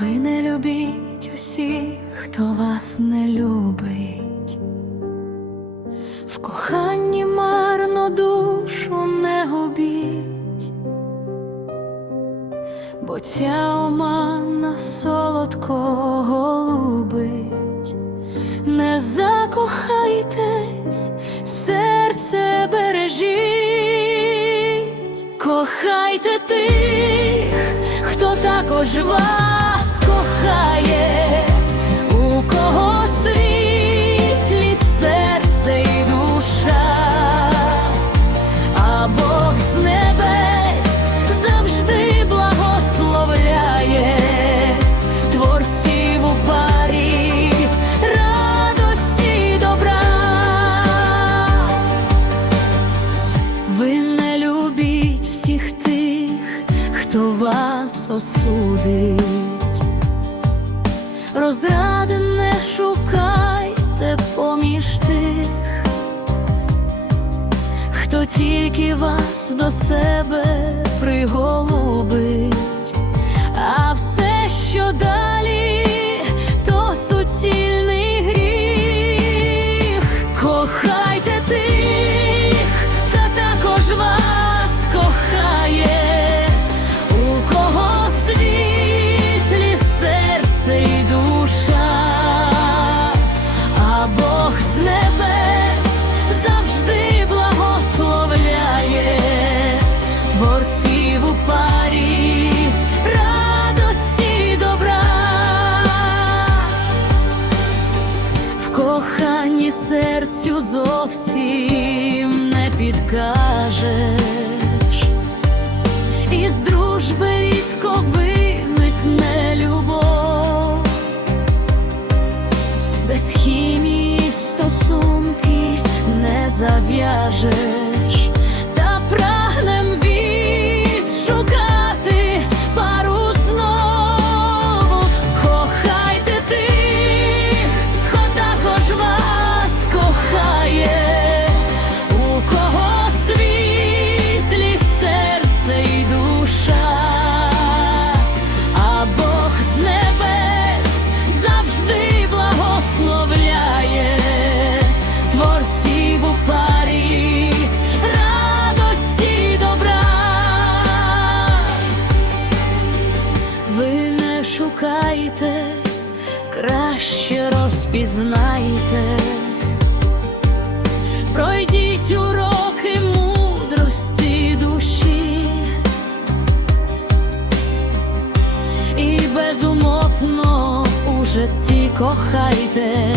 Ви не любіть усіх, хто вас не любить. В коханні марно душу не губіть, бо ця омана солодко голубить. Не закохайтесь, серце бережіть, кохайте тих, хто також вас у кого світлі душа, а Бог з небес завжди благословляє творців у парі радості добра. Ви любіть всіх тих, хто вас осудить. Розради не шукайте поміж тих, хто тільки вас до себе приголубить, серцю зовсім не підкажеш, із дружби рідко виникне любов, без хімії стосунки не зав'яжеш, шукайте, краще розпізнайте. Пройдіть уроки мудрості душі і безумовно у житті кохайте